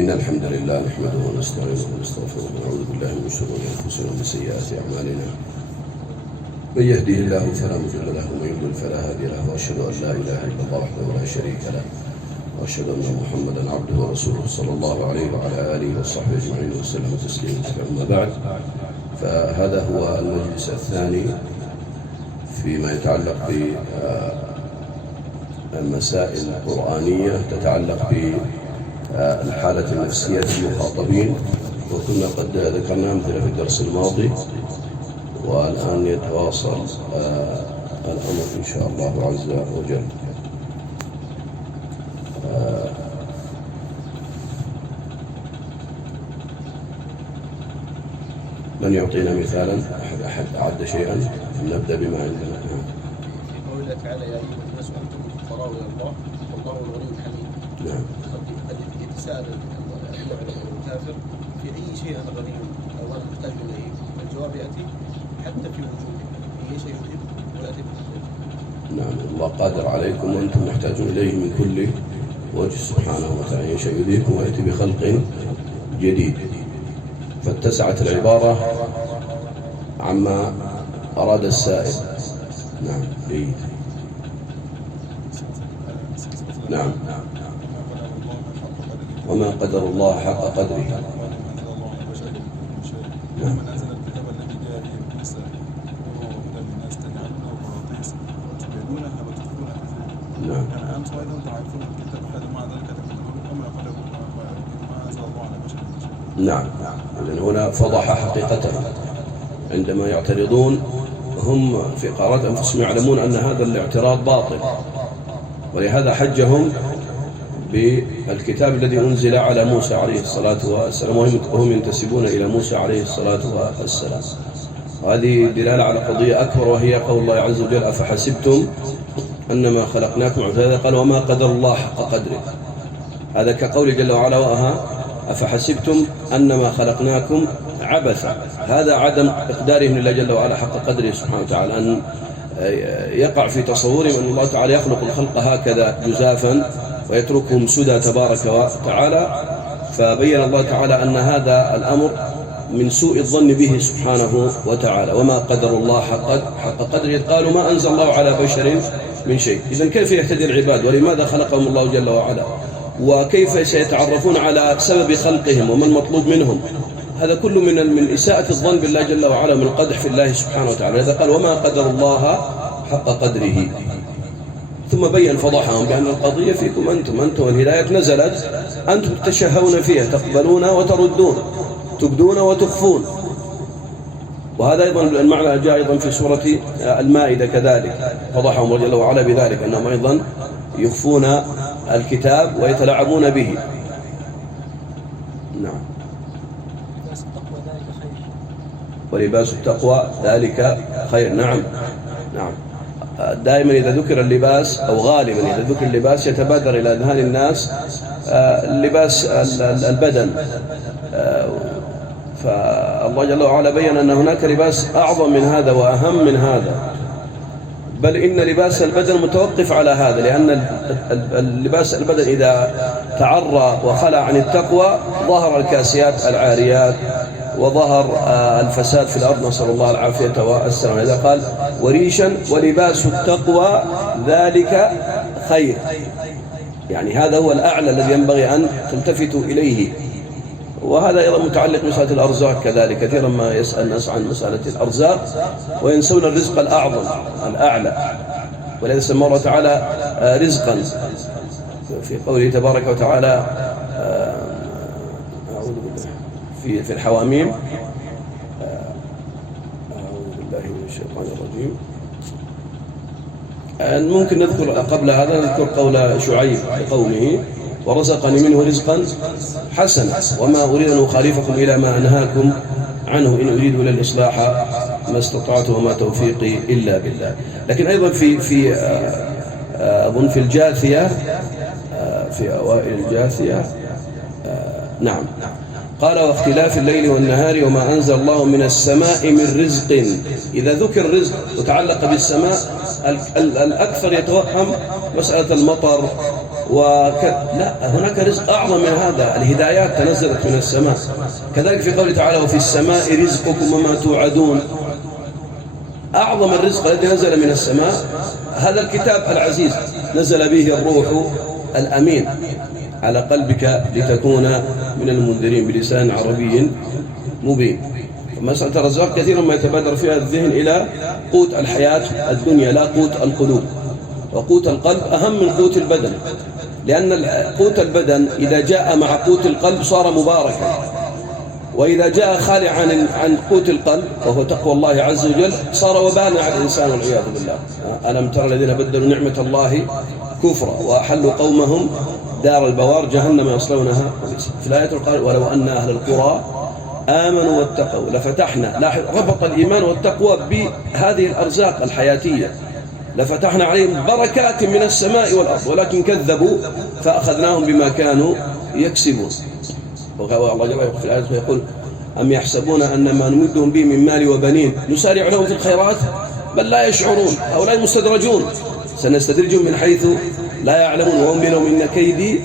إن الحمد لله نحمده ونستعينه ونستغفره ونعوذ بالله من شرور أنفسنا ومن سيئات أعمالنا. من يهده الله فلا مضل له ومن يضلل فلا هادي له، وأشهد أن لا إله إلا الله وحده لا شريك له، وأشهد أن محمدا عبده ورسوله صلى الله عليه وعلى آله وصحبه أجمعين وسلم تسليما كثيرا. أما بعد، فهذا هو المجلس الثاني فيما يتعلق بالمسائل القرآنية تتعلق بالحالة النفسية للمخاطبين، وكنا قد ذكرنا أمثلة في الدرس الماضي، والآن يتواصل الأمر إن شاء الله عز وجل. من يعطينا مثالا؟ أحد أعد شيئا؟ نبدأ بما عندنا. في قوله تعالى: يا أيها الناس أنتم الفقراء إلى الله والله الغني الحميد. نعم. قد يتساءل المسافر في أي شيء أنا غني أو أنا محتاج إليه، الجواب يأتي حتى في وجوده، في أي شيء يحب ويأتي بخير. نعم، الله قادر عليكم وأنتم محتاجون إليه من كل وجه سبحانه وتعالى، يشاء يذيبكم ويأتي بخلق جديد. فاتسعت العبارة عما أراد السائل. نعم، جيد. نعم. وما قدر الله حق قدره. نعم. نعم. أنتم أيضا تعرفون الكتاب هذا مع ذلك تكتبون كما قال ما أنزل الله على بشر من شيء. نعم، لأن هنا فضح حقيقته عندما يعترضون. هم في قرارات أنفسهم يعلمون أن هذا الاعتراض باطل، ولهذا حجهم بالكتاب الذي أنزل على موسى عليه الصلاة والسلام، وهم ينتسبون إلى موسى عليه الصلاة والسلام. وهذه دلالة على قضية أكبر، وهي قول الله عز وجل: أفحسبتم أنما خلقناكم عبثا. قال: وما قدر الله حق قدره. هذا كقول جل وعلا: أفحسبتم أنما خلقناكم عبثا. هذا عدم إقدارهم لله جل وعلا حق قدره سبحانه وتعالى، أن يقع في تصورهم أن الله تعالى يخلق الخلق هكذا جزافا ويتركهم سدى تبارك وتعالى. فبين الله تعالى أن هذا الأمر من سوء الظن به سبحانه وتعالى. وما قدر الله حق قدره، قالوا ما أنزل الله على بشر من شيء. إذن كيف يهتدي العباد؟ ولماذا خلقهم الله جل وعلا؟ وكيف سيتعرفون على سبب خلقهم وما المطلوب منهم؟ هذا كله من إساءة الظن بالله جل وعلا، من القدح في الله سبحانه وتعالى. هذا قال: وما قدر الله حق قدره. ثم بين فضحهم بأن القضية فيكم أنتم والهداية نزلت، أنتم تتشهون فيها، تقبلون وتردون، تبدون وتخفون. وهذا أيضا المعنى جاء أيضا في سورة المائدة كذلك، فضحهم جل وعلا بذلك أنهم أيضا يخفون الكتاب ويتلاعبون به. نعم. ولباس التقوى ذلك خير. نعم. نعم. دائما إذا ذكر اللباس، أو غالبا إذا ذكر اللباس، يتبادر إلى أذهان الناس لباس البدن. فالله جل وعلا بين أن هناك لباس أعظم من هذا وأهم من هذا، بل إن لباس البدن متوقف على هذا، لأن اللباس البدن إذا تعرى وخلع عن التقوى ظهر الكاسيات العاريات، وظهر الفساد في الأرض، نسأل الله العافية والسلامة. إذا قال: وريشا ولباس التقوى ذلك خير، يعني هذا هو الأعلى الذي ينبغي أن تلتفتوا إليه. وهذا أيضا متعلق بمسألة الأرزاق كذلك. كثيرا ما يسأل الناس عن مسألة الأرزاق وينسون الرزق الأعظم الأعلى، ولذا سمى الله تعالى رزقا في قوله تبارك وتعالى في الحواميم: أعوذ بالله من الشيطان الرجيم. ممكن نذكر قبل هذا نذكر قول شعيب لقومه: ورزقني منه رزقا حسنا وما أريد أن أخالفكم إلى ما أنهاكم عنه إن أريد إلا الإصلاح ما استطعت وما توفيقي إلا بالله. لكن أيضا في أظن في الجاثية، في أوائل الجاثية، نعم، قال: واختلاف الليل والنهار وما أنزل الله من السماء من رزق. إذا ذكر رزق وتعلق بالسماء، الأكثر يتوهم مسألة المطر لا، هناك رزق أعظم من هذا. الهدايات تنزلت من السماء، كذلك في قوله تعالى وفي السماء رزقكم وما توعدون. أعظم الرزق الذي نزل من السماء هذا الكتاب العزيز، نزل به الروح الأمين على قلبك لتكون من المنذرين بلسان عربي مبين. مسألة الرزاق كثيرا ما يتبادر فيها الذهن إلى قوت الحياة الدنيا لا قوت القلوب، وقوت القلب أهم من قوت البدن، لأن قوت البدن إذا جاء مع قوت القلب صار مباركا، وإذا جاء خالع عن قوت القلب وهو تقوى الله عز وجل صار وبالا على الإنسان والعياذ بالله. ألم ترى الذين بدلوا نعمة الله كفرا وأحلوا قومهم دار البوار جهنم يصلونها. في الآية قال ولو أن أهل القرى آمنوا واتقوا لفتحنا، ربط الإيمان والتقوى بهذه الأرزاق الحياتية، لفتحنا عليهم بركات من السماء والأرض ولكن كذبوا فأخذناهم بما كانوا يكسبون. والله جل وعلا في الآية يقول أم يحسبون أن ما نمدهم به من مال وبنين نسارع لهم في الخيرات بل لا يشعرون هؤلاء مستدرجون سنستدرجهم من حيث لا يعلمون وأملي لهم إن كيدي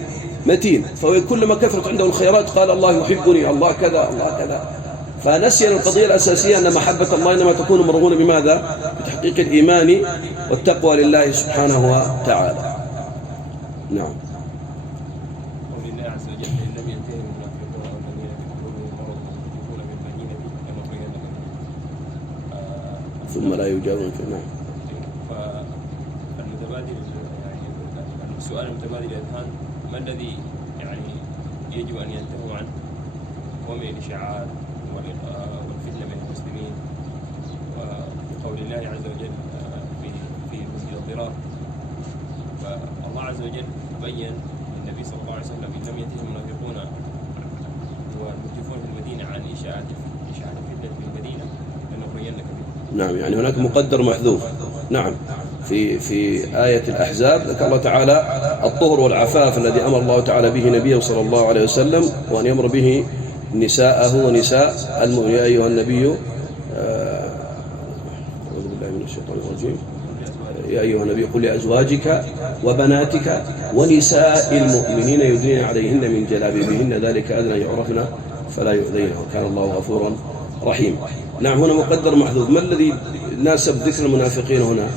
متين. فكلما كثرت عنده الخيرات قال الله يحبني، الله كذا، الله كذا، فنسي القضية الأساسية أن محبة الله إنما تكون مرغونة بماذا؟ بتحقيق الإيمان والتقوى لله سبحانه وتعالى. نعم. ثم لا يجاورون في النار. فالمتبادل يعني السؤال المتبادل الأذهان ما الذي يعني يجب أن ينتهوا عنه ومن الإشاعات والفتنة بين المسلمين، وقول الله عز وجل في مسجد الضرار. فالله عز وجل بين النبي صلى الله عليه وسلم إن لم ينتهي المنافقون والمرجفون في المدينة عن إشاعات الفتنة في المدينة لنخرجنك منها. نعم، يعني هناك مقدر محذوف. نعم، في آية الأحزاب ذكر الله تعالى الطهر والعفاف الذي أمر الله تعالى به نبيه صلى الله عليه وسلم، وأن يأمر به نساءه ونساء المؤمنين. يا أيها النبي أعوذ بالله من الشيطان الرجيم، يا أيها النبي قل لأزواجك وبناتك ونساء المؤمنين يدنين عليهن من جلابيبهن ذلك أدنى يعرفن فلا يؤذين وكان الله غفورا رحيم. نعم، هنا مقدر محذوف. ما الذي ناسب ذكر المنافقين هنا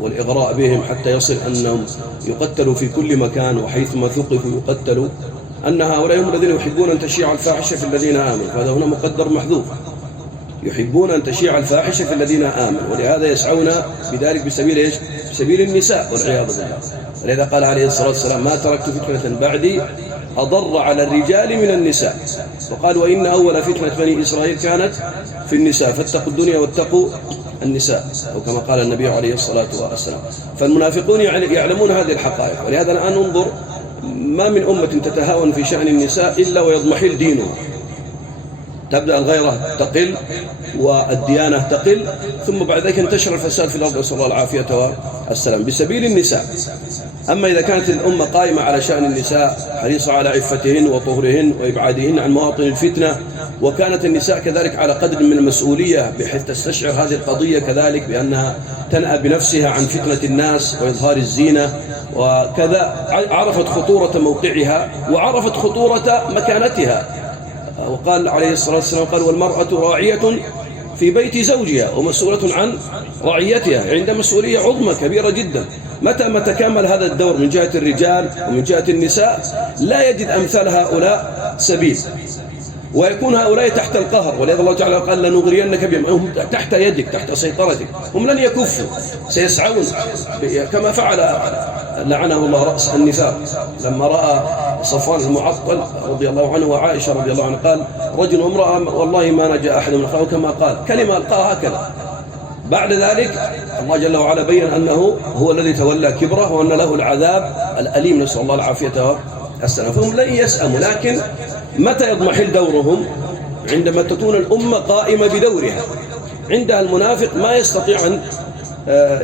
والإغراء بهم حتى يصل أنهم يقتلوا في كل مكان وحيثما ثقفوا يقتلوا؟ أن هؤلاء هم الذين يحبون أن تشيع الفاحشة في الذين آمنوا، فهذا هنا مقدر محذوف. يحبون أن تشيع الفاحشة في الذين آمنوا، ولهذا يسعون بذلك بسبيل إيش؟ بسبيل النساء والعياذ بالله. ولذا قال عليه الصلاة والسلام ما تركت فتنة بعدي أضر على الرجال من النساء، وقال وإن أول فتنة بني إسرائيل كانت في النساء فاتقوا الدنيا واتقوا النساء، أو كما قال النبي عليه الصلاة والسلام. فالمنافقون يعلمون هذه الحقائق، ولهذا الآن ننظر ما من أمة تتهاون في شأن النساء إلا ويضمحل دينها، تبدأ الغيرة تقل والديانة تقل، ثم بعد ذلك انتشر الفساد في الأرض، نسأل الله العافية والسلام بسبيل النساء. أما إذا كانت الأمة قائمة على شأن النساء حريصة على عفتهن وطهرهن وإبعادهن عن مواطن الفتنة، وكانت النساء كذلك على قدر من المسؤولية بحيث تستشعر هذه القضية كذلك بأنها تنأى بنفسها عن فتنة الناس وإظهار الزينة وكذا، عرفت خطورة موقعها وعرفت خطورة مكانتها. وقال عليه الصلاة والسلام قال والمرأة راعية في بيت زوجها ومسؤولة عن رعيتها، عند مسؤولية عظمى كبيرة جدا. متى ما تكامل هذا الدور من جهة الرجال ومن جهة النساء لا يجد أمثال هؤلاء سبيل، ويكون هؤلاء تحت القهر. ولذا الله تعالى قال لنغرينك بهم، هم تحت يدك تحت سيطرتك، هم لن يكفوا، سيسعون كما فعل لعنه الله رأس النفاق لما رأى صفوان المعطل رضي الله عنه وعائشة رضي الله عنها قال رجل وامرأة والله ما نجا أحد من أخاه، كما قال كلمة ألقاها هكذا. بعد ذلك الله جل وعلا بين أنه هو الذي تولى كبره وأن له العذاب الأليم، نسأل الله العافية والسلام. فهم لن يسأموا، لكن متى يضمحل دورهم؟ عندما تكون الأمة قائمة بدورها. عندها المنافق ما يستطيع أن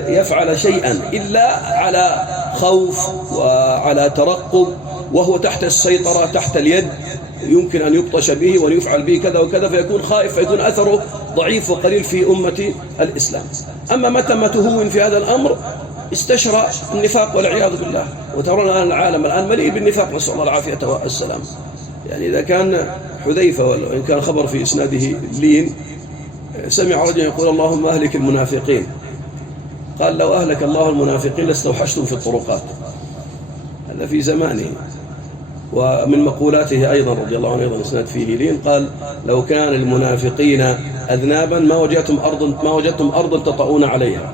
يفعل شيئا إلا على خوف وعلى ترقب، وهو تحت السيطرة تحت اليد، يمكن أن يبطش به وأن يفعل به كذا وكذا، فيكون خائف، فيكون أثره ضعيف وقليل في أمة الإسلام. أما متى ما تهون في هذا الأمر استشرى النفاق والعياذ بالله. وترون الآن العالم الآن مليء بالنفاق، نسأل الله العافية والسلام. يعني إذا كان حذيفة وإن كان خبر في إسناده لين، سمع رجل يقول اللهم أهلك المنافقين، قال لو أهلك الله المنافقين لاستوحشتم في الطرقات. هذا في زمانه. ومن مقولاته أيضا رضي الله عنه أيضا إسناد فيه لين، قال لو كان المنافقين أذنابا ما وجدتم أرضا تطؤون عليها.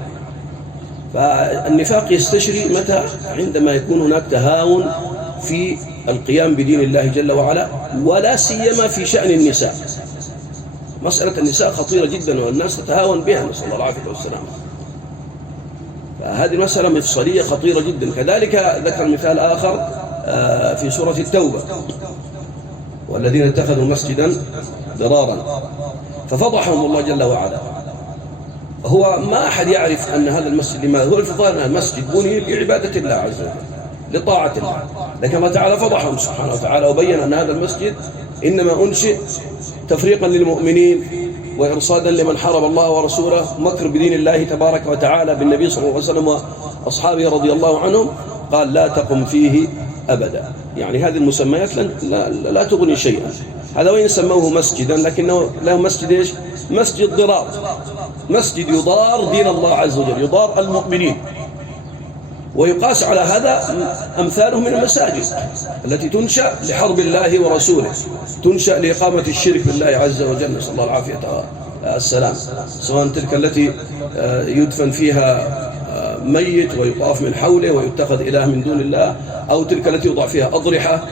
فالنفاق يستشري متى؟ عندما يكون هناك تهاون في القيام بدين الله جل وعلا، ولا سيما في شأن النساء. مسألة النساء خطيرة جدا والناس تتهاون بها، نسأل الله العافية والسلام. فهذه مسألة مفصلية خطيرة جدا. كذلك ذكر مثال آخر في سورة التوبة، والذين اتخذوا مسجدا ضرارا ففضحهم الله جل وعلا. هو ما أحد يعرف أن هذا المسجد لماذا، هو الفضائل أن المسجد بني لعبادة الله عز وجل لطاعة الله، لكن الله تعالى فضحهم سبحانه وتعالى وبين أن هذا المسجد إنما أنشئ تفريقا للمؤمنين وإرصادا لمن حارب الله ورسوله، مكر بدين الله تبارك وتعالى بالنبي صلى الله عليه وسلم وأصحابه رضي الله عنهم. قال لا تقم فيه أبدا. يعني هذه المسميات لا تغني شيئا. هذا وين سموه مسجدا، لكنه له مسجد إيش؟ مسجد ضرار، مسجد يضار دين الله عز وجل، يضار المؤمنين. ويقاس على هذا أمثاله من المساجد التي تنشأ لحرب الله ورسوله، تنشأ لإقامة الشرك بالله عز وجل، نسأل الله العافية والسلام، سواء تلك التي يدفن فيها ميت ويطاف من حوله ويتخذ إله من دون الله، أو تلك التي يوضع فيها أضرحة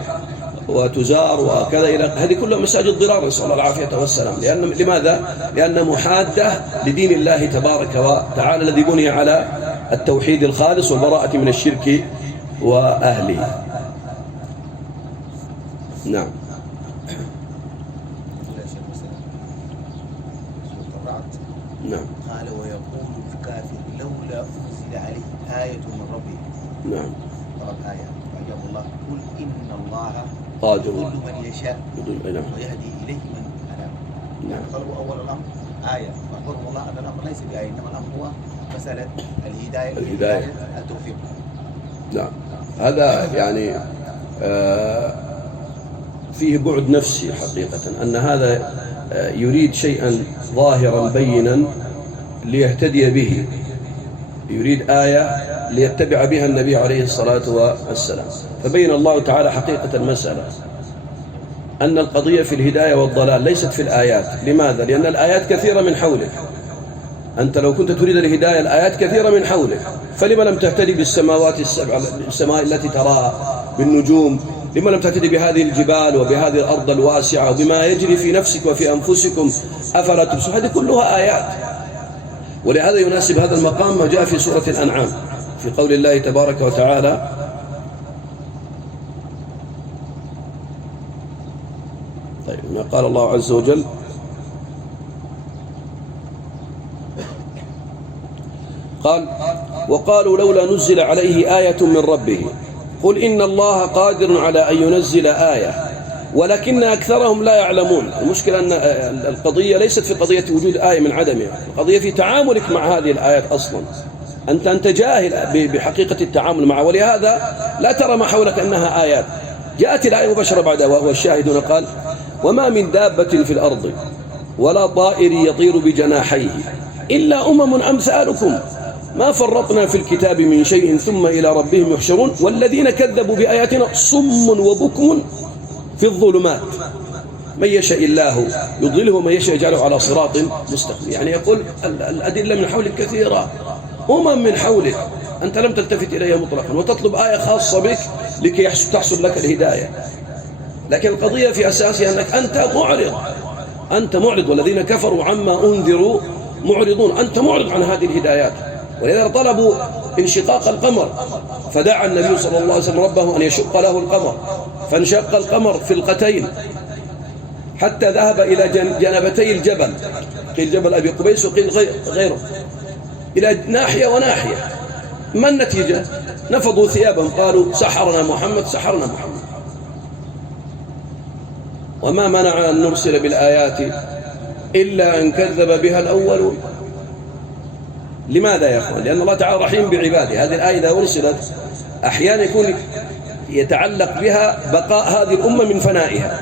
وتزار وكذا إلى هذه كلها مساجد ضرار، نسأل الله العافية والسلام. لماذا؟ لأن محادة لدين الله تبارك وتعالى الذي بني على التوحيد الخالص والبراءة من الشرك وأهله. نعم. نعم. قال ويقول الكافر لولا أنزل عليه آية من ربه. نعم. قال آية فأجاب الله قل إن الله قادر يضل من يشاء نعم. ويهدي إليه من أناب. نعم. قالوا أول الأمر آية، فأخبرهم الله أن الأمر ليس بآية، إنما الأمر هو مسألة الهداية التوفيق. نعم. هذا يعني فيه بعد نفسي حقيقة، أن هذا يريد شيئا ظاهرا بينا ليهتدي به، يريد آية ليتبع بها النبي عليه الصلاة والسلام. فبين الله تعالى حقيقة المسألة أن القضية في الهداية والضلال ليست في الآيات. لماذا؟ لأن الآيات كثيرة من حولك. أنت لو كنت تريد الهداية الآيات كثيرة من حولك، فلما لم تهتدي بالسماوات السبع، السماء التي تراها، بالنجوم؟ لما لم تهتدي بهذه الجبال وبهذه الأرض الواسعة وبما يجري في نفسك وفي أنفسكم أفلا تبصرون؟ هذه كلها آيات. ولهذا يناسب هذا المقام ما جاء في سورة الأنعام في قول الله تبارك وتعالى طيب ما قال الله عز وجل قال وقالوا لولا نزل عليه آية من ربه قل إن الله قادر على أن ينزل آية ولكن أكثرهم لا يعلمون. المشكلة أن القضية ليست في قضية وجود آية من عدمها، القضية في تعاملك مع هذه الآيات أصلا. أنت جاهل بحقيقة التعامل معها، ولهذا لا ترى ما حولك أنها آيات. جاءت الآية مباشرة بعدها وهو الشاهدون قال وما من دابة في الأرض ولا طائر يطير بجناحيه إلا أمثالكم ما فرطنا في الكتاب من شيء ثم إلى ربهم يحشرون والذين كذبوا بآياتنا صم وبكم في الظلمات من يشاء الله يضلله ومن يشاء يجعله على صراط مستقيم. يعني يقول الأدلة من حولك كثيرة، من حولك أنت لم تلتفت إليها مطلقا وتطلب آية خاصة بك لكي تحصل لك الهداية. لكن القضية في أساسها أنك أنت معرض والذين كفروا عما أنذروا معرضون. أنت معرض عن هذه الهدايات. ولذلك طلبوا انشقاق القمر فدعا النبي صلى الله عليه وسلم ربه أن يشق له القمر فانشق القمر فرقتين حتى ذهب إلى جنبتي الجبل، قيل جبل أبي قبيس وقيل غيره، إلى ناحية وناحية. ما النتيجة؟ نفضوا ثيابهم قالوا سحرنا محمد. وما منع أن نرسل بالآيات إلا أن كذب بها الأولون. لماذا يا أخوان؟ لأن الله تعالى رحيم بعباده. هذه الآية إذا أرسلت أحيانا يكون يتعلق بها بقاء هذه الأمة من فنائها.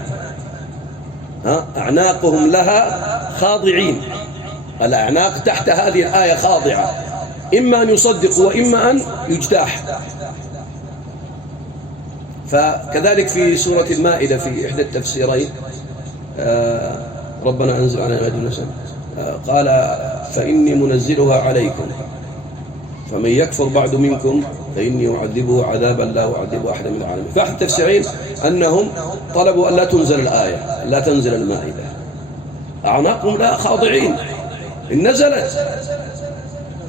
أعناقهم لها خاضعين، الأعناق تحت هذه الآية خاضعة، إما أن يصدق وإما أن يجتاح. فكذلك في سورة المائدة في إحدى التفسيرين ربنا أنزل على عباد النسل قال فإني منزلها عليكم فمن يكفر بعد منكم فإني أعذبه عذابا لا أعذبه أحدا من العالمين. فأحد التفسيرين أنهم طلبوا أن لا تنزل الآية، لا تنزل المائدة، أعناقهم لا خاضعين. إن نزلت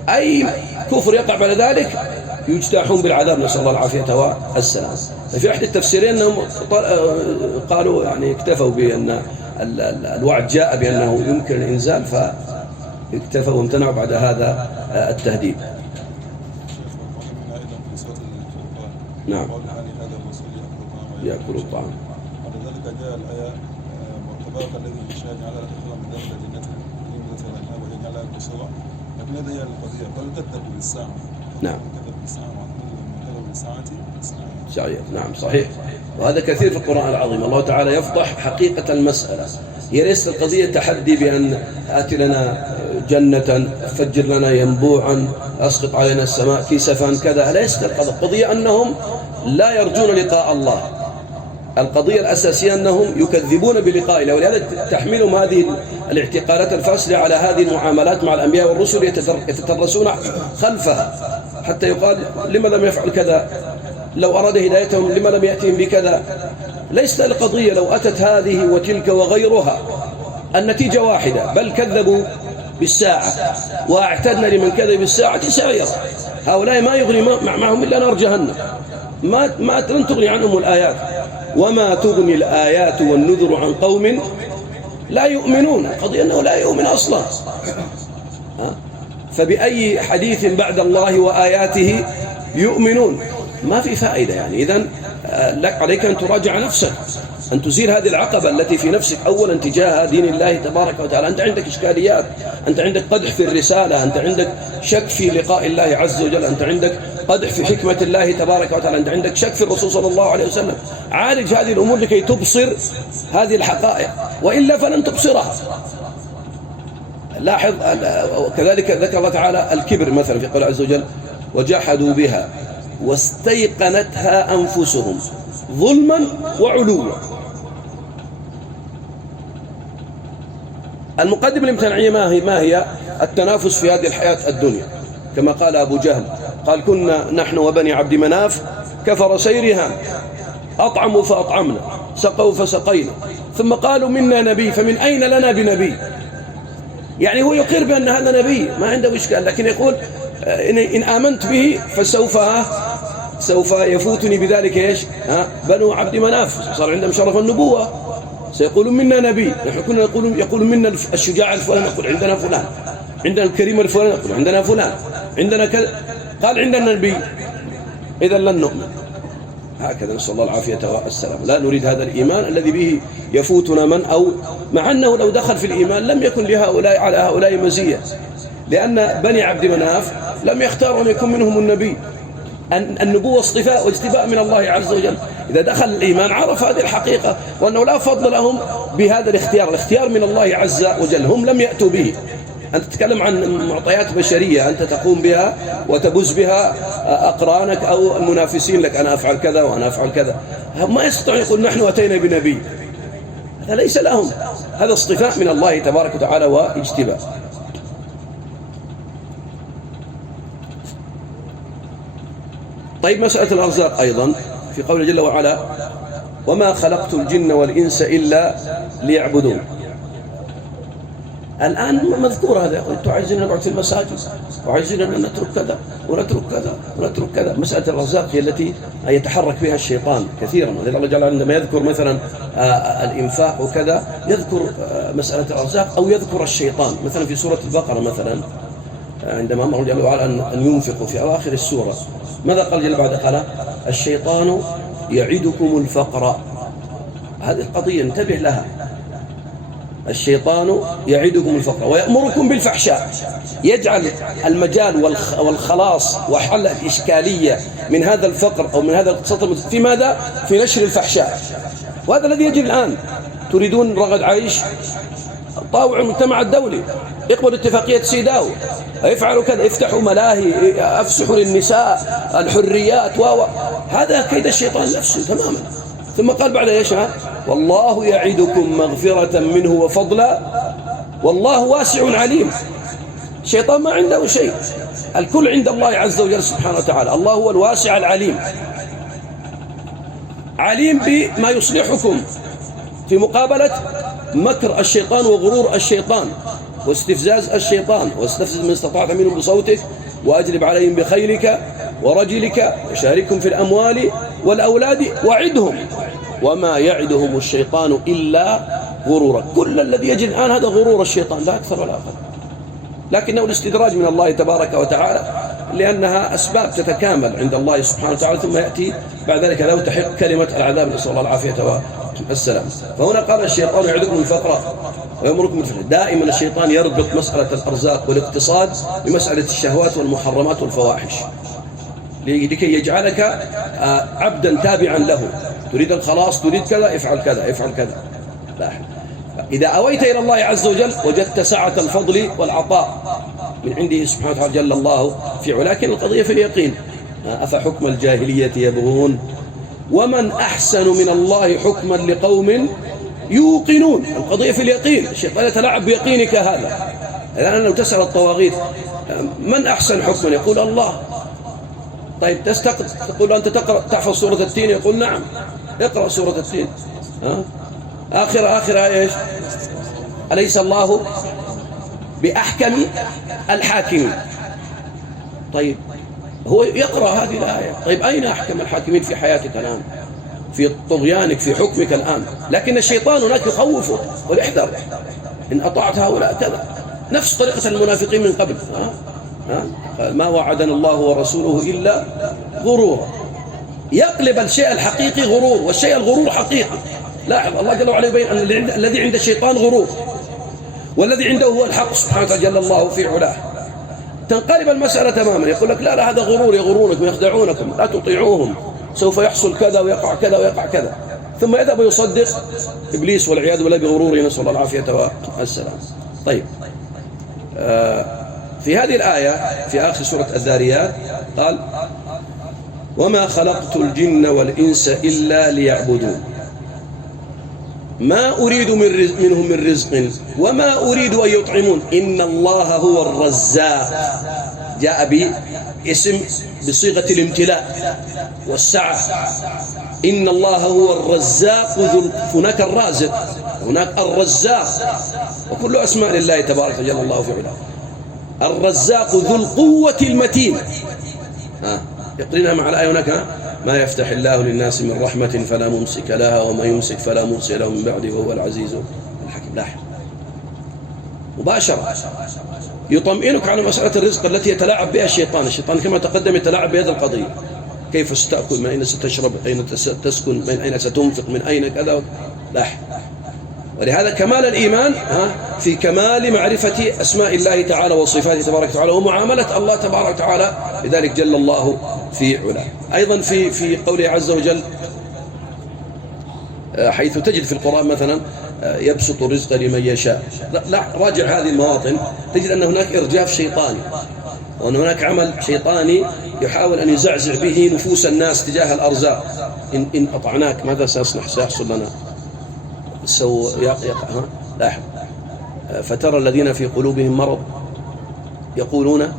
أي كفر يقع بعد ذلك يجتاحون بالعذاب، نسأل الله العافية والسلام. ففي أحد التفسيرين أنهم قالوا يعني اكتفوا بأن الوعد جاء بأنه يمكن الإنزال فاكتفوا وامتنعوا بعد هذا التهديد. نعم يأكل الطعام. ولذلك جاء الآية وتبارك الذي يشاء على الأخرى من داخل جنته مثل الأنهار ويجعل لها قصورا. لكن هذه هي القضية، بل كذبوا بالساعة. نعم كذبوا بالساعة وكذبوا بالساعة سعيد. نعم صحيح. وهذا كثير في القرآن العظيم. الله تعالى يفضح حقيقة المسألة. هي ليست القضية تحدي بأن آتي لنا جنة، فجر لنا ينبوعا، أسقط علينا السماء كسفا كذا، ليست القضية أنهم لا يرجون لقاء الله. القضية الأساسية أنهم يكذبون بلقاء الله، ولهذا تحملهم هذه الاعتقادات الفاسدة على هذه المعاملات مع الأنبياء والرسل، يتترسون خلفها حتى يقال لما لم يفعل كذا، لو أراد هدايتهم لما لم يأتهم بكذا. ليست القضية لو أتت هذه وتلك وغيرها النتيجة واحدة، بل كذبوا بالساعة واعتدنا لمن كذب بالساعة سعيرا. هؤلاء ما يغني معهم إلا نار جهنم، ما لن تغني عنهم الآيات. وما تغني الآيات والنذر عن قوم لا يؤمنون. القضية أنه لا يؤمن أصلا. فبأي حديث بعد الله وآياته يؤمنون؟ ما في فائدة يعني. إذن لك عليك أن تراجع نفسك، أن تزيل هذه العقبة التي في نفسك أولا تجاه دين الله تبارك وتعالى. أنت عندك إشكاليات، أنت عندك قدح في الرسالة، أنت عندك شك في لقاء الله عز وجل، أنت عندك قدح في حكمة الله تبارك وتعالى، أنت عندك شك في الرسول صلى الله عليه وسلم. عالج هذه الأمور لكي تبصر هذه الحقائق، وإلا فلن تبصرها. لاحظ كذلك ذكر الله تعالى الكبر مثلا في قوله عز وجل وجحدوا بها واستيقنتها أنفسهم ظلما وعلوا. المقدمة الامتناعية ما هي؟ التنافس في هذه الحياة الدنيا، كما قال أبو جهل قال كنا نحن وبني عبد مناف كفر سيرها، أطعموا فأطعمنا، سقوا فسقينا، ثم قالوا منا نبي فمن أين لنا بنبي. يعني هو يقر بأن هذا نبي، ما عنده إشكال، لكن يقول إن آمنت به سوف يفوتني بذلك إيش؟ بنو عبد مناف صار عندهم شرف النبوة، سيقولون منا نبي. نحن كنا يقول منا الشجاع الفلان، نقول عندنا فلان، عندنا الكريم الفلان، نقول عندنا فلان، عندنا كذا، قال عندنا نبي، إذا لن نؤمن. هكذا نسأل الله العافية والسلام. لا نريد هذا الإيمان الذي به يفوتنا من أو مع أنه لو دخل في الإيمان لم يكن لهؤلاء على هؤلاء مزية، لأن بني عبد مناف لم يختاروا أن يكون منهم النبي. النبوة اصطفاء واجتباء من الله عز وجل. إذا دخل الإيمان عرف هذه الحقيقة، وأنه لا فضل لهم بهذا الاختيار من الله عز وجل، هم لم يأتوا به. أنت تتكلم عن معطيات بشرية أنت تقوم بها وتبز بها أقرانك أو المنافسين لك، أنا أفعل كذا وأنا أفعل كذا. ما يستطيع يقول نحن أتينا بنبي، هذا ليس لهم، هذا اصطفاء من الله تبارك وتعالى واجتباء. طيب مسألة الأرزاق أيضا في قوله جل وعلا وما خلقت الجن والإنس إلا ليعبدون. الآن مذكور هذا، أنتم عايزين نقعد في المساجد وعايزين أن نترك كذا ونترك كذا ونترك كذا. مسألة الرزاق هي التي يتحرك بها الشيطان كثيرا، ولذلك الله جل عندما يذكر مثلا الإنفاق وكذا يذكر مسألة الرزاق أو يذكر الشيطان. مثلا في سورة البقرة مثلا عندما أمر جل وعلا أن ينفقوا في أواخر السورة، ماذا قال جل بعد؟ قال الشيطان يعدكم الفقر. هذه القضية انتبه لها. الشيطان يعدكم الفقر ويأمركم بالفحشاء، يجعل المجال والخلاص وحل الإشكالية من هذا الفقر أو من هذا الاقتصاد في ماذا؟ في نشر الفحشاء. وهذا الذي يجري الآن. تريدون رغد عيش؟ طاوع المجتمع الدولي، اقبلوا اتفاقية سيداو، يفعلوا كذا، يفتحوا ملاهي، أفسحوا للنساء، الحريات هذا كيد الشيطان نفسه تماما. ثم قال بعد ايش؟ والله يعدكم مغفرة منه وفضلا والله واسع عليم. الشيطان ما عنده شيء، الكل عند الله عز وجل سبحانه وتعالى. الله هو الواسع العليم، عليم بما يصلحكم في مقابلة مكر الشيطان وغرور الشيطان واستفزاز الشيطان. واستفزز من استطعت منهم بصوتك وأجلب عليهم بخيلك ورجلك وشاركهم في الأموال والأولاد وعدهم وما يعدهم الشيطان إلا غرورا. كل الذي يجري الآن هذا غرور الشيطان لا أكثر ولا أقل، لكنه الاستدراج من الله تبارك وتعالى، لأنها أسباب تتكامل عند الله سبحانه وتعالى، ثم يأتي بعد ذلك له تحق كلمة العذاب، نسأل الله العافية والسلام. فهنا قال الشيطان يعدكم الفقر ويأمركم بالفحشاء. دائما الشيطان يربط مسألة الأرزاق والاقتصاد بمسألة الشهوات والمحرمات والفواحش، لكي يجعلك عبدا تابعا له. تريد الخلاص، تريد كذا، افعل كذا افعل كذا. لا. إذا أويت إلى الله عز وجل وجدت سعة الفضل والعطاء من عنده سبحانه وتعالى جل الله في علا. لكن القضية في اليقين. أفحكم الجاهلية يبغون ومن أحسن من الله حكما لقوم يوقنون. القضية في اليقين. الشيطان يتلاعب بيقينك هذا. الآن لو تسأل الطواغيت من أحسن حكما يقول الله. طيب تقول أنت تحفظ سورة التين؟ يقول نعم اقرأ سورة التين. آخر إيش؟ أليس الله بأحكم الحاكمين؟ طيب هو يقرأ هذه الآية. طيب أين أحكم الحاكمين في حياتك الآن، في طغيانك، في حكمك الآن؟ لكن الشيطان هناك يخوفه والاحذر إن أطعت هؤلاء كذا، نفس طريقة المنافقين من قبل. ما وعدنا الله ورسوله إلا غرورا. يقلب الشيء الحقيقي غرور، والشيء الغرور حقيقي. لاحظ الله جل وعلا يبين أن الذي عند الشيطان غرور، والذي عنده هو الحق سبحانه وتعالى جل الله في علاه. تنقلب المسألة تماما، يقول لك لا هذا غرور، يغرونكم يخدعونكم، لا تطيعوهم، سوف يحصل كذا ويقع كذا ويقع كذا. ثم يذهب ويصدق إبليس والعياذ بالله بغروره، نسأل الله العافية والسلام. طيب في هذه الآية في آخر سورة الذاريات قال وما خلقت الجن والإنس إلا ليعبدون ما أريد منهم من رزق وما أريد أن يطعمون إن الله هو الرزاق. جاء باسم بصيغة الامتلاء والسعة. إن الله هو الرزاق هناك الرازق، هناك الرزاق، وكل أسماء لله تبارك وتعالى الله في علاه. الرزاق ذو القوة المتين. يقرنها مع الآية هناك ما يفتح الله للناس من رحمة فلا ممسك لها وما يمسك فلا مرسل له من بعده وهو العزيز الحكيم. لاحظ مباشرة يطمئنك على مسألة الرزق التي يتلاعب بها الشيطان. الشيطان كما تقدم يتلاعب بهذه القضية، كيف ستأكل، من أين ستشرب، أين تسكن، من أين ستنفق، من أين كذا. لاحظ. ولهذا كمال الإيمان في كمال معرفة أسماء الله تعالى وصفاته تبارك وتعالى ومعاملة الله تبارك وتعالى، لذلك جل الله في علاه. أيضا في قوله عز وجل حيث تجد في القرآن مثلا يبسط الرزق لمن يشاء. لا راجع هذه المواطن تجد أن هناك إرجاف شيطاني، وأن هناك عمل شيطاني يحاول أن يزعزع به نفوس الناس تجاه الأرزاق. إن أطعناك ماذا سيحصل لنا؟ لاحظ. فترى الذين في قلوبهم مرض يقولون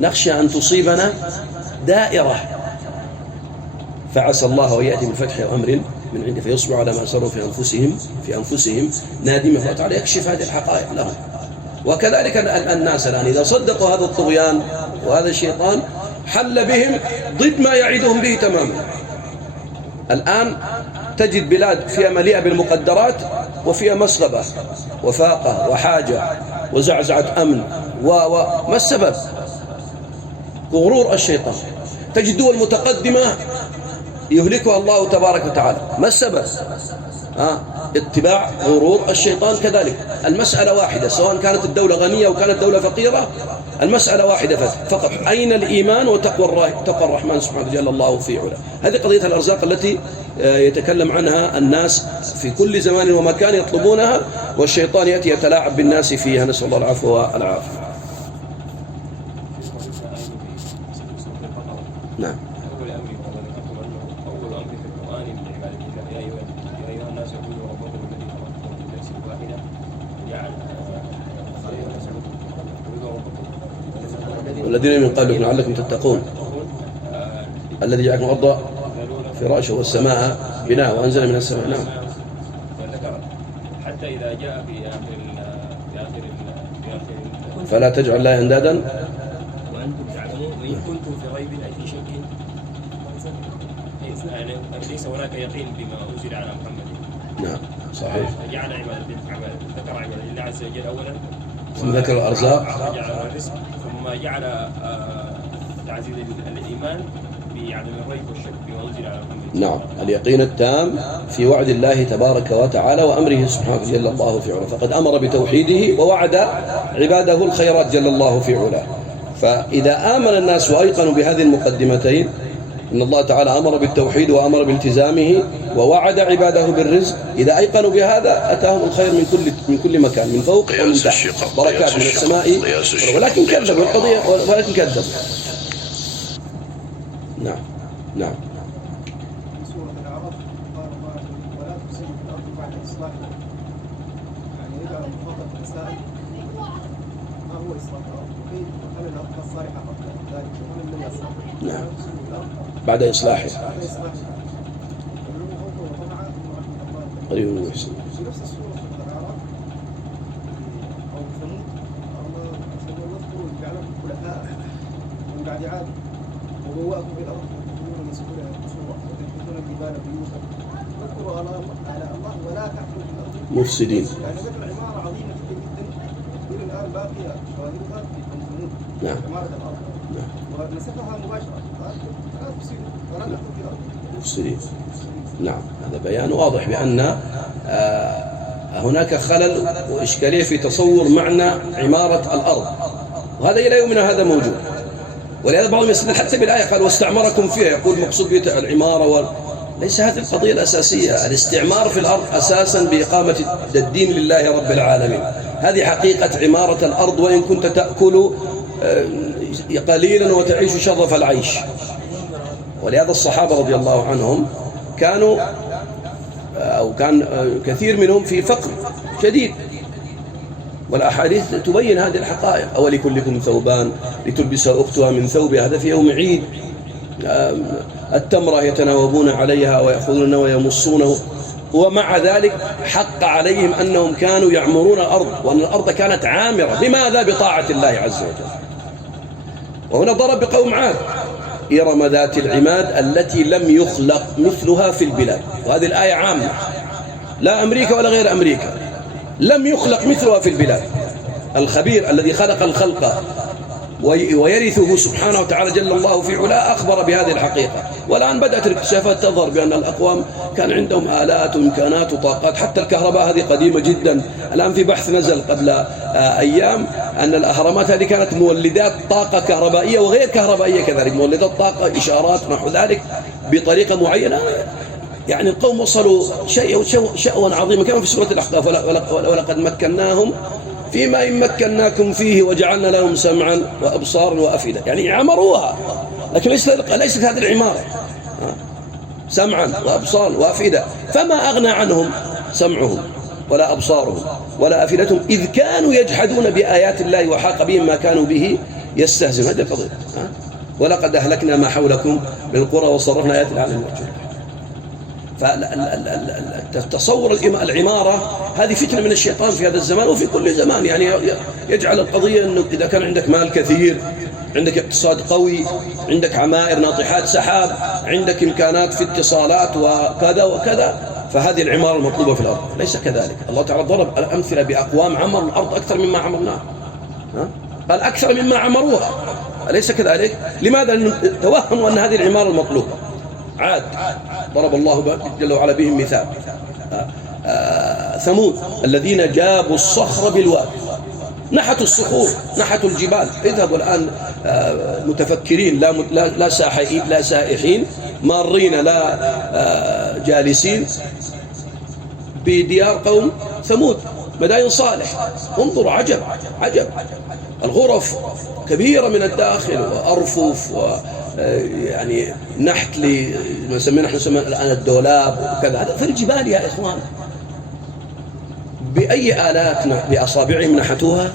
نخشى أن تصيبنا دائرة فعسى الله أن يأتي بالفتح وأمر من عنده فيصبحوا على ما أسروا في أنفسهم نادمين. فالله تعالى يكشف هذه الحقائق لهم. وكذلك الناس الآن إذا صدقوا هذا الطغيان وهذا الشيطان حل بهم ضد ما يعيدهم به تماما. الآن تجد بلاد فيها مليئة بالمقدرات وفيها مسغبة وفاقة وحاجة وزعزعة أمن وما السبب؟ غرور الشيطان. تجد دول متقدمة يهلكها الله تبارك وتعالى، ما السبب؟ اتباع غرور الشيطان كذلك. المسألة واحدة، سواء كانت الدولة غنية أو كانت دولة فقيرة، المسألة واحدة فقط، أين الإيمان وتقوى الرحمن سبحانه وتعالى الله في علا. هذه قضية الأرزاق التي يتكلم عنها الناس في كل زمان ومكان يطلبونها، والشيطان يأتي يتلاعب بالناس فيها، نسأل الله العفو والعافية. نعم. أول أمر في القرآن لعبادة الله يا أيها الناس اعبدوا ربكم الذي خلقكم من نفس واحدة وجعل والذين من قبلكم لعلكم تتقون الذي جعلكم الأرض فراشا والسماء بناء وأنزل من السماء. نعم. فذكر حتى إذا جاء في آخر فلا تجعل الله أندادا وأنتم تعلمون وإن كنتم في ريب أي في شك يعني ليس هناك يقين بما أنزل على محمد. نعم صحيح. فجعل ذكر عبادة الله عز وجل أولا، ثم ذكر الأرزاق، جعل الرزق، ثم جعل تعزيز الإيمان بعدم الريب والشك بما أنزل على محمد. نعم، اليقين التام في وعد الله تبارك وتعالى وأمره سبحانه جل الله في علاه، فقد أمر بتوحيده ووعد عباده الخيرات جل الله في علاه. فإذا آمن الناس وأيقنوا بهذه المقدمتين، إن الله تعالى أمر بالتوحيد وأمر بالتزامه ووعد عباده بالرزق، إذا أيقنوا بهذا أتاهم الخير من كل مكان، من فوق ومن تحت، بركات من السماء، ولكن كذبوا القضية، ولكن كذبوا. نعم نعم. في سورة الأعراف قال الله ولا تفسدوا في الأرض بعد إصلاحها، يعني يجعل المخاطب المسائل ما هو إصلاح الأرض وكيف هل الأرض الصالحة قبل ذلك ومن الذي أصلحها. نعم. بعد إصلاحها قريب من المحسن. في نفس السورة سورة الأعراف أو ثمود الله واذكروا إذ جعلكم خلفاء من بعد عاد وبوأكم في الأرض تتخذون من سهولها قصورا وتنحتون الجبال بيوتا واذكروا آلاء الله ولا تعثوا في الأرض مفسدين. يعني ذكر عمارة عظيمة جدا جدا إلى الآن باقية شواهدها في ثمود. نعم. عمارة الأرض. نعم. ونسفها مباشرة لا تفسدوا ولا تعثوا في الأرض. مفسدين. نعم، هذا بيان واضح بأن هناك خلل وإشكالية في تصور معنى عمارة الأرض، وهذا إلى يومنا هذا موجود. ولهذا بعضهم يستدل حتى بالآية قال واستعمركم فيها، يقول مقصود بها العمارة ليس هذه القضية الأساسية. الاستعمار في الأرض أساسا بإقامة الدين لله رب العالمين، هذه حقيقة عمارة الأرض، وإن كنت تأكل قليلا وتعيش شرف العيش. ولهذا الصحابة رضي الله عنهم كان كثير منهم في فقر شديد، والأحاديث تبين هذه الحقائق. أولكلكم ثوبان لتلبسها أختها من ثوبها، هذا في يوم عيد. التمرة يتناوبون عليها ويأخذونه ويمصونه، ومع ذلك حق عليهم أنهم كانوا يعمرون الأرض، وأن الأرض كانت عامرة. بماذا؟ بطاعة الله عز وجل. وهنا ضرب بقوم عاد إرم ذات العماد التي لم يخلق مثلها في البلاد، وهذه الآية عامة، لا أمريكا ولا غير أمريكا، لم يخلق مثلها في البلاد. الخبير الذي خلق الخلق ويرثه سبحانه وتعالى جل الله في علاه أخبر بهذه الحقيقة. والآن بدأت الاكتشافات تظهر بأن الأقوام كان عندهم آلات وإمكانات وطاقات، حتى الكهرباء هذه قديمة جدا. الآن في بحث نزل قبل أيام أن الأهرامات هذه كانت مولدات طاقة كهربائية وغير كهربائية كذلك، مولدات طاقة، إشارات نحو ذلك بطريقة معينة. يعني القوم وصلوا شيئا عظيما كما في سورة الأحقاف، ولقد مكناهم فيما إن مكناكم فيه وجعلنا لهم سمعا وأبصارا وأفئدة، يعني عمروها، لكن ليست هذه العمارة. سمعا وأبصارا وأفئدة، فما أغنى عنهم سمعهم ولا أبصارهم ولا أفئدتهم إذ كانوا يجحدون بآيات الله وحاق بهم ما كانوا به يستهزئون. هذه القضية. ولقد أهلكنا ما حولكم من القرى وصرفنا آيات العالم المرجوة. فتصور العمارة هذه فتنة من الشيطان في هذا الزمان وفي كل زمان، يعني يجعل القضية أنه إذا كان عندك مال كثير، عندك اقتصاد قوي، عندك عمائر ناطحات سحاب، عندك إمكانات في اتصالات وكذا وكذا، فهذه العمارة المطلوبة في الأرض. ليس كذلك. الله تعالى ضرب الأمثلة بأقوام عمروا الأرض أكثر مما عمرناها، قال أكثر مما عمروها، أليس كذلك؟ لماذا؟ توهموا أن هذه العمارة المطلوبة. عاد ضرب الله جل وعلا بهم مثال. ثمود الذين جابوا الصخر بالواد، نحتوا الصخور، نحتوا الجبال. اذهبوا الآن متفكرين، لا سائحين مارين، لا جالسين بديار قوم ثمود، مدائن صالح. انظروا، عجب عجب، الغرف كبيرة من الداخل وأرفف يعني نحت ما نسميه نحن الآن الدولاب وكذا. هذا في الجبال يا إخوان. بأي آلات بأصابعهم نحتوها؟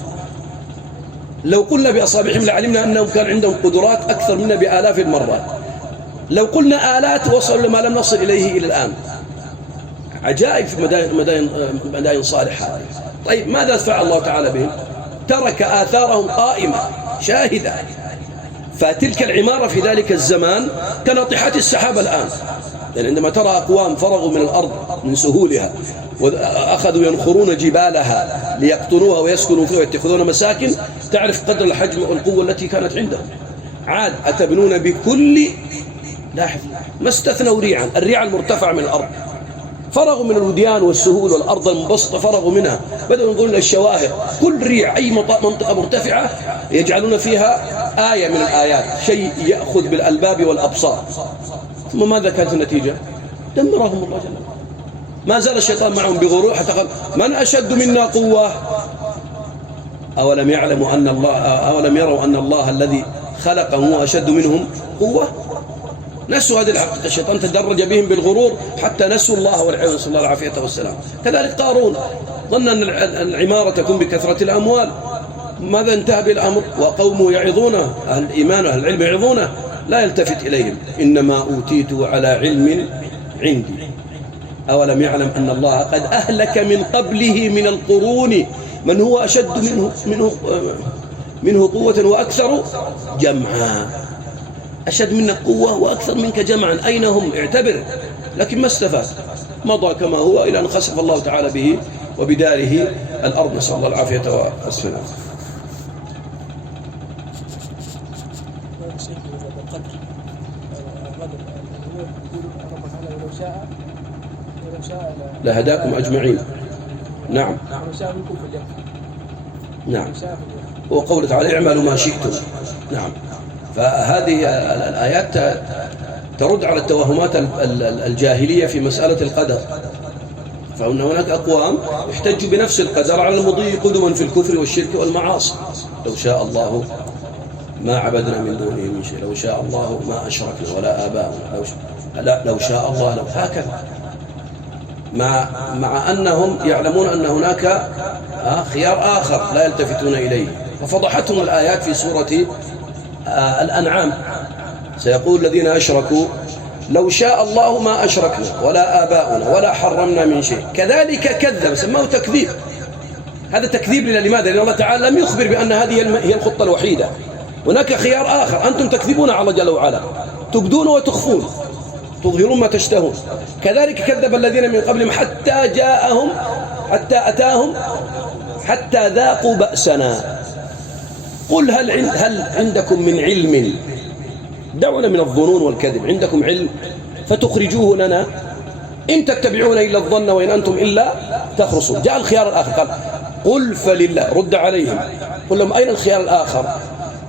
لو قلنا بأصابعهم لعلمنا أنهم كان عندهم قدرات أكثر منا بآلاف المرات. لو قلنا آلات وصلوا لما لم نصل إليه إلى الآن. عجائب في مدائن صالحة. طيب ماذا فعل الله تعالى بهم؟ ترك آثارهم قائمة شاهدة. فتلك العمارة في ذلك الزمان كناطحات السحاب الآن. يعني عندما ترى أقوام فرغوا من الأرض من سهولها وأخذوا ينخرون جبالها ليقطنوها ويسكنوا فيها ويتخذون مساكن، تعرف قدر الحجم والقوة التي كانت عندهم. عاد أتبنون بكل، لاحظ ما استثنوا ريعا، الريع المرتفع من الأرض، فرغوا من الوديان والسهول والأرض المبسطة، فرغوا منها، بدأوا يقولون الشواهر، كل ريع أي منطقة مرتفعة يجعلون فيها آية من الآيات، شيء يأخذ بالألباب والأبصار. ثم ماذا كانت النتيجة؟ دمرهم الله جل وعلا. ما زال الشيطان معهم بغرور حتى قال من أشد منا قوة. أولم يروا أن الله الذي خلقهم هو أشد منهم قوة. نسوا هذه الحقيقة. الشيطان تدرج بهم بالغرور حتى نسوا الله والعياذ، نسأل الله العافية والسلام. كذلك قارون ظن أن العمارة تكون بكثرة الأموال. ماذا انتهى بالأمر؟ وقومه يعظونه، أهل الإيمان وأهل العلم يعظونه، لا يلتفت إليهم. إنما أوتيته على علم عندي. أولم يعلم أن الله قد أهلك من قبله من القرون من هو أشد منه قوة وأكثر جمعا. أشد منك قوة وأكثر منك جمعا، أين هم؟ اعتبر. لكن ما استفاد، مضى كما هو إلى أن خسف الله تعالى به وبداره الأرض، نسأل الله العافية والسلام. لهداكم أجمعين. نعم نعم، وقوله تعالى اعملوا ما شئتم. نعم. فهذه الآيات ترد على التوهمات الجاهلية في مسألة القدر. فإن هناك أقوام يحتجوا بنفس القدر على المضي قدما في الكفر والشرك والمعاصي. لو شاء الله ما عبدنا من دونه من شيء، لو شاء الله ما أشركنا ولا آباؤنا، لو شاء الله لو هكذا، مع أنهم يعلمون أن هناك خيار آخر لا يلتفتون إليه. وفضحتهم الآيات في سورة الأنعام. سيقول الذين أشركوا لو شاء الله ما أشركنا ولا آباؤنا ولا حرمنا من شيء. كذلك كذب، سماه تكذيب. هذا تكذيب لماذا؟ لأن الله تعالى لم يخبر بأن هذه هي الخطة الوحيدة. هناك خيار آخر، أنتم تكذبون على الله جل وعلا، تبدون وتخفون، تظهرون ما تشتهون. كذلك كذب الذين من قبلهم حتى أتاهم حتى ذاقوا بأسنا. قل هل عندكم من علم، دعونا من الظنون والكذب، عندكم علم فتخرجوه لنا؟ إن تتبعون إلا الظن وإن أنتم إلا تخرصون. جاء الخيار الآخر، قال قل فلله، رد عليهم قل لهم أين الخيار الآخر؟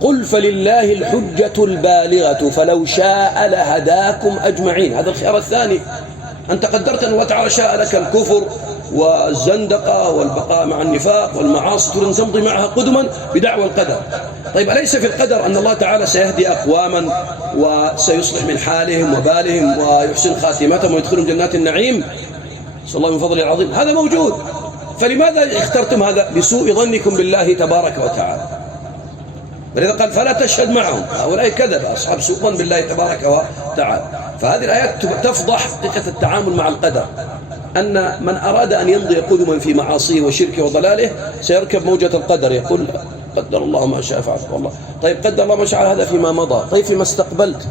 قل فلله الحجة البالغة فلو شاء لهداكم أجمعين. هذا الخيار الثاني. أنت قدرت أن الله تعالى شاء لك الكفر والزندقة والبقاء مع النفاق والمعاصي، تريد أن تمضي معها قدما بدعوى القدر. طيب أليس في القدر أن الله تعالى سيهدي أقواما وسيصلح من حالهم وبالهم ويحسن خاتمتهم ويدخلهم جنات النعيم؟ صلى الله من فضله العظيم، هذا موجود. فلماذا اخترتم هذا؟ بسوء ظنكم بالله تبارك وتعالى. ولذا قال فلا تشهد معهم، هؤلاء كذب، أصحاب سوء ظن بالله تبارك وتعالى. فهذه الآيات تفضح حقيقة التعامل مع القدر، أن من أراد أن يمضي قدما في معاصيه وشركه وضلاله سيركب موجة القدر، يقول قدر الله ما شاء فعل. والله طيب قدر الله ما شاء، هذا فيما مضى. طيب فيما استقبلت،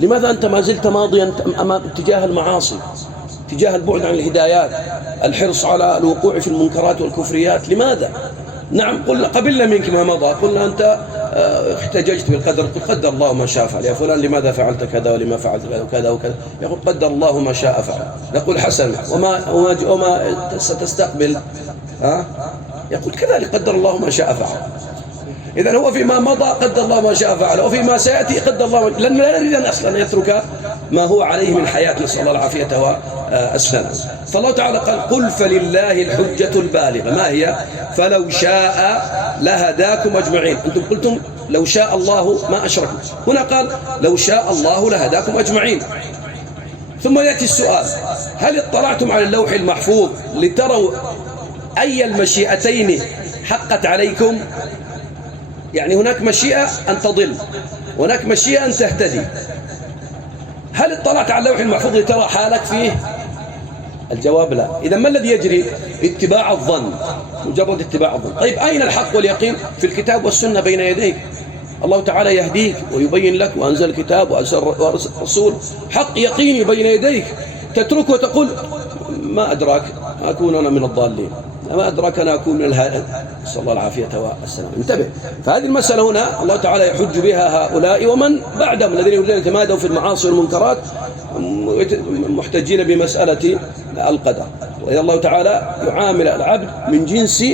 لماذا أنت ما زلت ماضيا أمام اتجاه المعاصي، اتجاه البعد عن الهدايات، الحرص على الوقوع في المنكرات والكفريات؟ لماذا؟ نعم قبلنا منك ما مضى، قلنا أنت احتججت بالقدر قلت قدر الله ما شاء فعل. يا فلان لماذا فعلت كذا ولما فعلت كذا وكذا وكذا؟ يقول قدر الله ما شاء فعل. نقول حسن وما ستستقبل؟ يقول كذلك قدر الله ما شاء فعل. إذن هو فيما مضى قدر الله ما شاء فعل، وفيما سيأتي قدر الله لأن لا نريد أن أصلا يترك ما هو عليه من حياة، نسأل الله العافية والسلامة. فالله تعالى قال قل فلله الحجة البالغة. ما هي؟ فلو شاء لهداكم أجمعين. أنتم قلتم لو شاء الله ما أشركوا، هنا قال لو شاء الله لهداكم أجمعين. ثم يأتي السؤال هل اطلعتم على اللوح المحفوظ لتروا أي المشيئتين حقت عليكم؟ يعني هناك مشيئة أن تضل، هناك مشيئة أن تهتدي. هل اطلعت على اللوح المحفوظ لترى حالك فيه؟ الجواب لا. إذا ما الذي يجري؟ اتباع الظن، مجرد اتباع الظن. طيب أين الحق واليقين؟ في الكتاب والسنة بين يديك. الله تعالى يهديك ويبين لك، وأنزل الكتاب وأرسل الرسول، حق يقيني بين يديك. تترك وتقول ما أدراك أكون أنا من الضالين، ما أدراك أنا أكون من الهادين، نسأل الله العافية والسلام. انتبه، فهذه المسألة هنا الله تعالى يحج بها هؤلاء ومن بعدهم الذين يريدون يتمادوا في المعاصي والمنكرات محتجين بمسألة القدر. وإذا الله تعالى يعامل العبد من جنس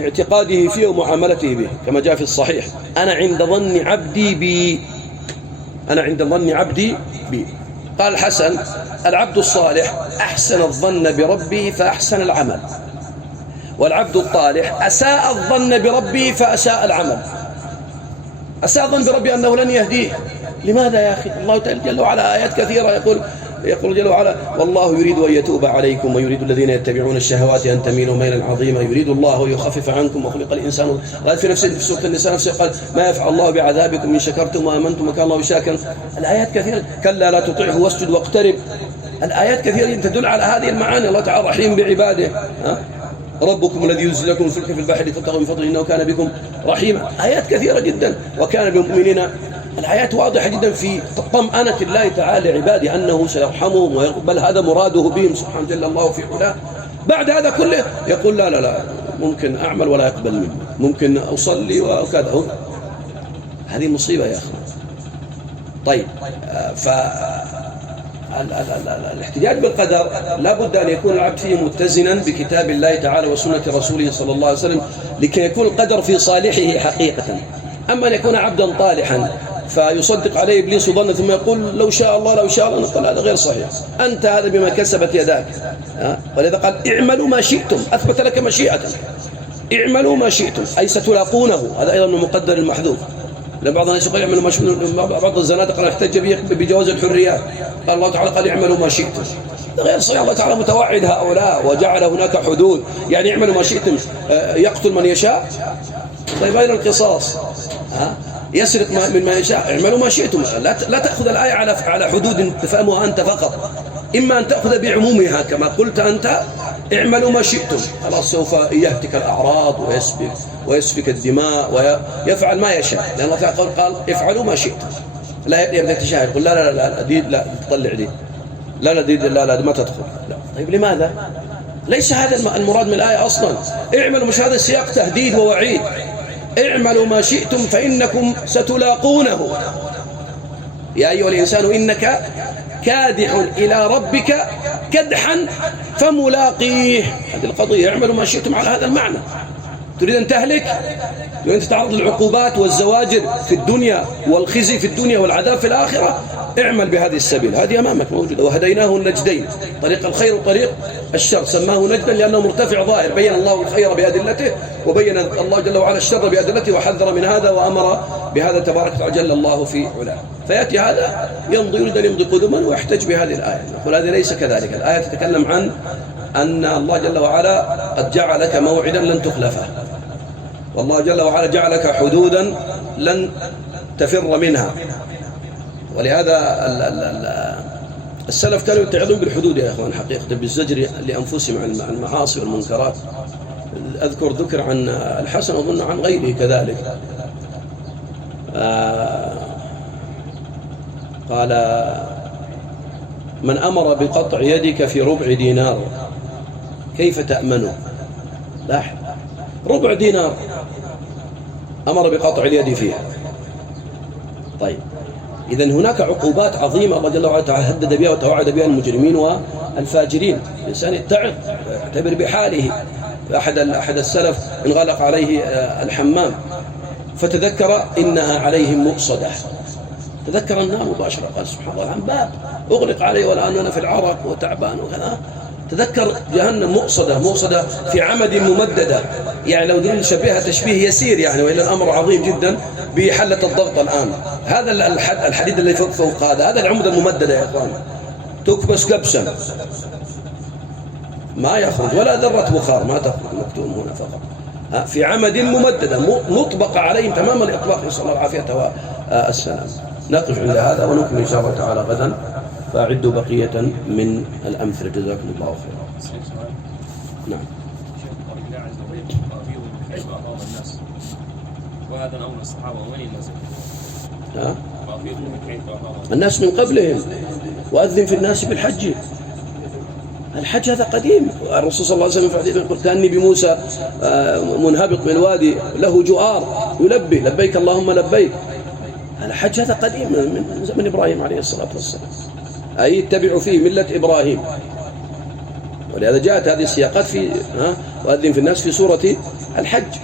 اعتقاده فيه ومعاملته به، كما جاء في الصحيح أنا عند ظن عبدي بي، أنا عند ظن عبدي بي. قال الحسن العبد الصالح أحسن الظن بربه فأحسن العمل، والعبد الطالح أساء الظن بربه فأساء العمل. أساء الظن بربه أنه لن يهديه. لماذا يا أخي؟ الله جل وعلا آيات كثيرة يقول جل وعلا والله يريد أن يتوب عليكم ويريد الذين يتبعون الشهوات أن تميلوا ميلا عظيما يريد الله يخفف عنكم وخلق الإنسان. قال في نفسه في سورة النساء نفسه قال ما يفعل الله بعذابكم إن شكرتم وآمنتم وكان الله شاكرا. الآيات كثيرة. كلا لا تطعه واسجد واقترب. الآيات كثيرة تدل على هذه المعاني. الله تعالى رحيم بعباده. ربكم الذي ينزل لكم الفلك في البحر لتبتغوا من فضله إنه كان بكم رحيما. آيات كثيرة جدا. وكان بالمؤمنين. الآيات واضحة جدا في طمأنة الله تعالى عباده أنه سيرحمهم ويقبل، هذا مراده بهم سبحانه جل الله في علاه. بعد هذا كله يقول لا لا لا ممكن أعمل ولا يقبل مني، ممكن أصلي وكذا. هذه مصيبة يا أخي. طيب الاحتجاج بالقدر لا بد أن يكون العبد فيه متزنا بكتاب الله تعالى وسنة رسوله صلى الله عليه وسلم لكي يكون القدر في صالحه حقيقة. أما أن يكون عبدا طالحا فيصدق عليه إبليس ظن ثم يقول لو شاء الله لو شاء الله، نقول هذا غير صحيح. أنت هذا بما كسبت يداك. ولذا قال اعملوا ما شئتم، أثبت لك مشيئة. اعملوا ما شئتم أي ستلاقونه. هذا أيضا من المقدر المحذوف. لأن بعض الناس يقول اعملوا ما شئتم، بعض الزنادقة احتج بجواز الحريات. قال الله تعالى قال اعملوا ما شئتم، غير صحيح. الله تعالى متوعد هؤلاء وجعل هناك حدود. يعني اعملوا ما شئتم يقتل من يشاء. طيب أين القصاص؟ يسرق مما يشاء. اعملوا ما شئتم. لا تأخذ الآية على حدود تفهمها أنت فقط. إما أن تأخذ بعمومها كما قلت أنت اعملوا ما شئتم، خلاص سوف يهتك الأعراض ويسفك الدماء ويفعل ما يشاء. لأن الله تعالى قال افعلوا ما شئتم. لا يبدأ تشاهد يقول لا لا لا دي لا تطلع دي لا لا دي لا لا ما تدخل. لا. طيب لماذا؟ ليس هذا المراد من الآية أصلا. اعملوا، مش هذا السياق تهديد ووعيد. اعملوا ما شئتم فإنكم ستلاقونه يا أيها الإنسان إنك كادح إلى ربك كدحا فملاقيه. هذه القضية اعملوا ما شئتم على هذا المعنى. تريد أن تهلك، تريد أن تتعرض للعقوبات والزواجر في الدنيا والخزي في الدنيا والعذاب في الآخرة، اعمل بهذه السبيل، هذه أمامك موجودة. وهديناه النجدين، طريق الخير وطريق الشر. سماه نجدا لأنه مرتفع ظاهر، بين الله الخير بأدلته وبين الله جل وعلا الشر بأدلته وحذر من هذا وأمر بهذا تبارك وتعالى الله في علاه. فيأتي هذا يريد أن يمضي قدما ويحتج بهذه الآية. نقول هذه ليس كذلك. الآية تتكلم عن أن الله جل وعلا قد جعلك موعدا لن تخلفه، والله جل وعلا جعلك حدودا لن تفر منها. ولهذا السلف كانوا يتعظون بالحدود يا أخوان حقيقة، بالزجر لأنفسهم عن المعاصي والمنكرات. أذكر ذكر عن الحسن أظن عن غيره كذلك، قال من أمر بقطع يدك في ربع دينار كيف تأمنه؟ لاحظ، ربع دينار أمر بقطع اليد فيها. طيب، إذن هناك عقوبات عظيمة الله جل وعلا هدد بها وتوعد بها المجرمين والفاجرين. الإنسان يتعظ يعتبر بحاله. أحد السلف انغلق عليه الحمام فتذكر إنها عليهم مؤصدة، تذكر النار مباشرة، قال سبحان الله عن باب أغلق عليه والآن أنا في العرق وتعبان وكذا. تذكر جهنم مؤصدة في عمد ممددة، يعني لو دين شبيهة تشبيه يسير يعني، وإلا الأمر عظيم جدا بحلة الضغط الآن. هذا الحديد اللي فوق هذا العمود الممددة يا إخوان، تكبس كبسا ما يخرج ولا ذرة بخار، ما تخرج، مكتوم هنا فقط في عمد ممددة مطبقة عليهم تمام الإطلاق، نسأل الله العافية والسلام. نقف عند هذا ونكمل إن شاء الله تعالى غدا، فأعدوا بقية من الأمثلة. جزاكم الله خيرا. نعم. شيخ الله عز وجل وأفيضوا بالخير وأمام الناس، وهذا أمر الصحابة ومن الناس وأفيضوا بالخير وأمام الناس من قبلهم، وأذن في الناس بالحج. الحج هذا قديم، الرسول صلى الله عليه وسلم يقول كأني بموسى منهبط من وادي له جؤار يلبي لبيك اللهم لبيك. الحج هذا قديم من زمن إبراهيم عليه الصلاة والسلام، أي اتبعوا فيه ملة إبراهيم. ولهذا جاءت هذه السياقات في وأذن في الناس في سورة الحج.